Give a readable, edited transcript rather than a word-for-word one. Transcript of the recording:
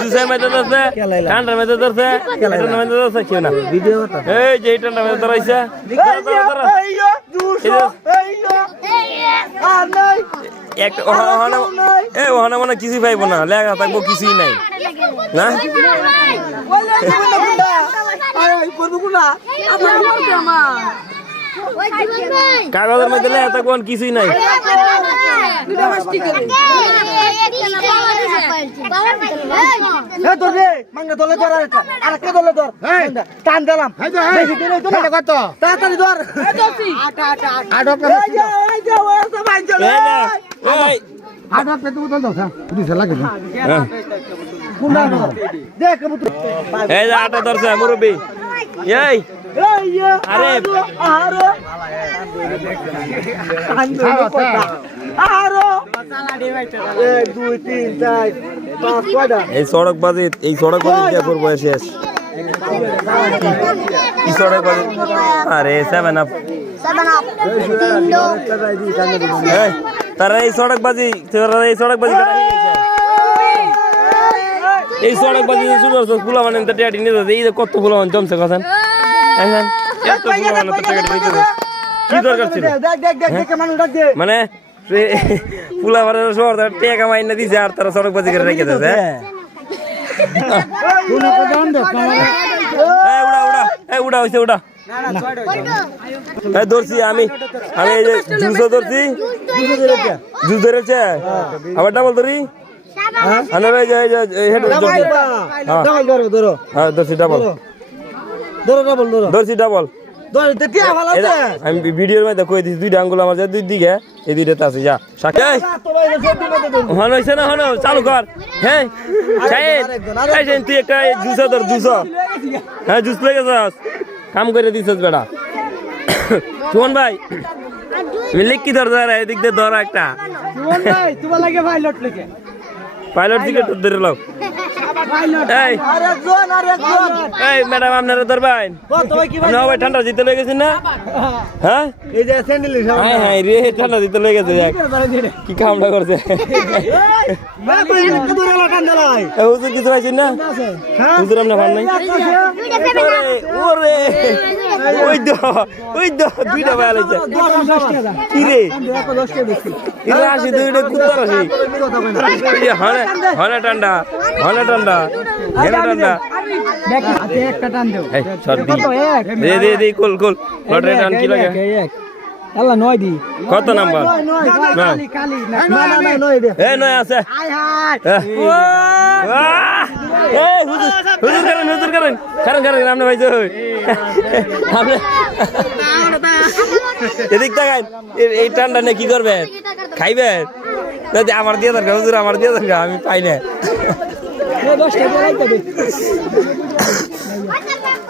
জুসের মধ্যে ধরছে, ঠান্ডার মধ্যে ধরছে, ঠান্ডার মধ্যে ধরছে কেউ না। এই যে ঠান্ডার মধ্যে ধরাইছে, ওখানে মনে কিছুই পাইব না, লেখা থাকবো কিছুই নাই না। কাগজের মধ্যে লেখা থাকবো কিছুই নাই। টান দিলাম তাড়াতাড়ি ধর। এই যে আটা ধরছে মুরব্বী। এই আরে এই সড়ক বাজি দিয়ে করবো শেষ। কি সড়ক বাজি? আরে 7 আপ তারা এই সড়ক বাজি এই সড়ক বাজি শুরু করছো। ফুলা মানে টেয়াটি নিতে এই কত ফুলা মানে জমছে কথা এত ফুলা মানে কি দরকার ছিল? মানে ফুলা মানে শহর টেকা মাইন না দিছে আর তারা সড়ক বাজি করে রেখে দিয়েছে। উড়া হয়েছে উড়া ধরছি আমি এই যে জুসও ধরছি, জুস ধরেছে আবার ডাবল ধরি। আমি ভিডিওর মধ্যে কই দিচ্ছি দুইটা আঙ্গুল আমার দুই দিকে এই দুইটাতে আছে। যা হন হয়েছে না, হন চালু কর। হ্যাঁ তুই একটা জুস ধর, জুস হ্যাঁ জুস লেগে যাস কাম করে দিস বেড়া। সুমন ভাই লিখি ধর এদিক দিয়ে ধর একটা পাইলট দিকে ধরে লাও। এই ম্যাডাম আপনারা ধরবেন ভাই ঠান্ডা দিতে লেগে গেছেন না? হ্যাঁ হ্যাঁ রে ঠান্ডা দিতে লেগে গেছে। কি কামটা করছে হুজুর কিছু পাইছেন না? হুজুর আপনার ভান নাই? ওরে ওই তো দুইটা বাইল হয়েছে কি রে আসি দুইটা কুত্তার আসি হনে ঠান্ডা হনে ঠান্ডা হেনে ঠান্ডা কত নাম্বার? নয় আছে। হুজুর করেন আপনি ভাই এদিক দেখান। এই ঠান্ডা নিয়ে কি করবেন? খাইবেন? আমার দিয়ে দরকার হুজুর, আমার দিয়ে দরকার, আমি পাই না।